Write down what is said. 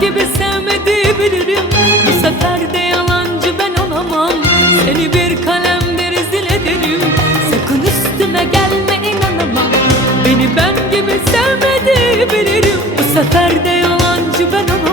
ben gibi sevmedi bilirim. Bu sefer de yalancı ben olamam. Seni bir kalemde rezil ederim. Sakın üstüme gelme, inanamam. Beni ben gibi sevmedi bilirim. Bu sefer de yalancı ben olamam.